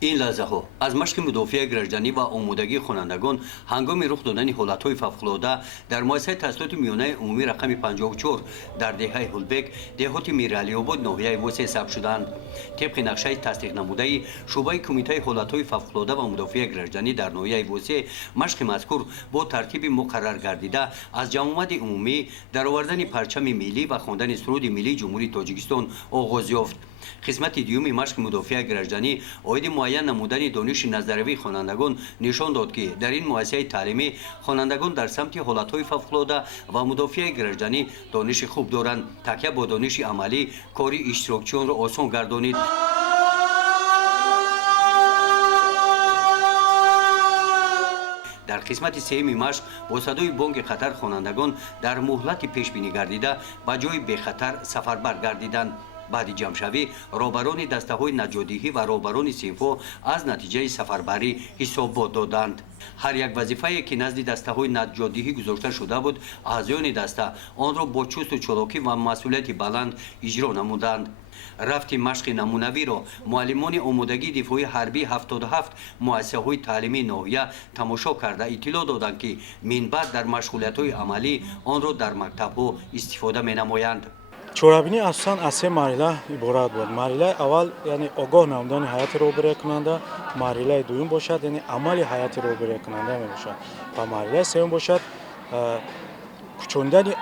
این لحظه ها از مشق مدافع گردنی و آمادگی خوانندگان هنگام رخ دادن حالت‌های فوق‌العاده در مؤسسه تحصیلات میانه عمومی رقم 54 در دهه هولبک دهات میرعلی آباد ناحیه وسه ثبت شدند. طبق نقشه تصدیق نموده شورای کمیته حالت‌های فوق‌العاده و مدافع گردنی در ناحیه وسه مشق مذکور با ترتیب مقرر گردیده از جمعیت عمومی در آوردن پرچم ملی و خواندن سرود ملی جمهوری تاجیکستان آغاز یافت. قسمت دیوم مشق مدافع گردنی اوید معین نمودن دانش نظروی خوانندگان نشان داد که در این مؤسسه تعلیمی خوانندگان در سمت حالت‌های فوق‌العاده و مدافع گردنی دانش خوب دارند. تکیه با دانش عملی کاری اشتراکچیان را آسان گردانید. در قسمت سوم مشق با صدای بانگ خطر خوانندگان در مهلت پیش بینی گردیده به جای بی خطر سفربر گردیدند. بعد جمعشوی رهبران دسته‌های نجات‌دهی و رهبران صنف‌ها از نتیجه سفربری حسابات دادند. هر یک وظیفه‌ای که نزد دسته‌های نجات‌دهی گذاشته شده بود اعضایان دسته آن را با چست و چالاکی و مسئولیت بلند اجرا نمودند. رفت مشق نمونوی را معلمان آمادگی دفاعی حربی 77 مؤسسه‌های تعلیمی ناحیه تماشا کرده اطلاع دادند که من بعد در مشغولیت‌های عملی آن را در مکتب‌ها استفاده می‌نمایند. чорабинӣ асосан аз се марҳила иборат буд. Марҳилаи аввал яъне огоҳ намудани ҳайати роҳбарикунанда, марҳилаи дуюм бошад яъне амали ҳайати роҳбарикунанда мебошад ва марҳилаи сеюм бошад кӯчондани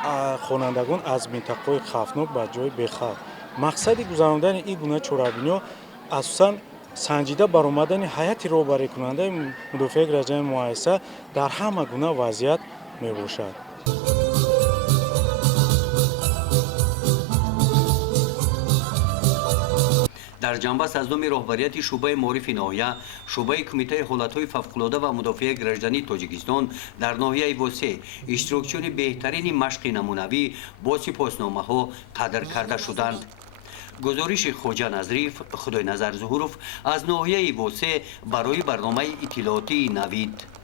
хонандагон аз минтақаҳои хавфнок ба ҷои бехавф. мақсади гузарондани ин гуна чорабиниҳо асосан санҷида баромадани ҳайати роҳбарикунандаи мудофиаи граждании муайяса дар ҳама гуна вазъият мебошад. در جنبه صدام رهبریت شعبه معارف ناحیه شعبه کمیته حالت‌های فوق‌العاده و مدافع گردنی تاجیکستان در ناحیه وسه اشتراکچیان بهترین مشق نمونوی با سپاسنامه‌ها قدر کرده شدند. گزارش خوجا نظریف خدای نظر ظهورов از ناحیه وسه برای برنامه اطلاعاتی نوید.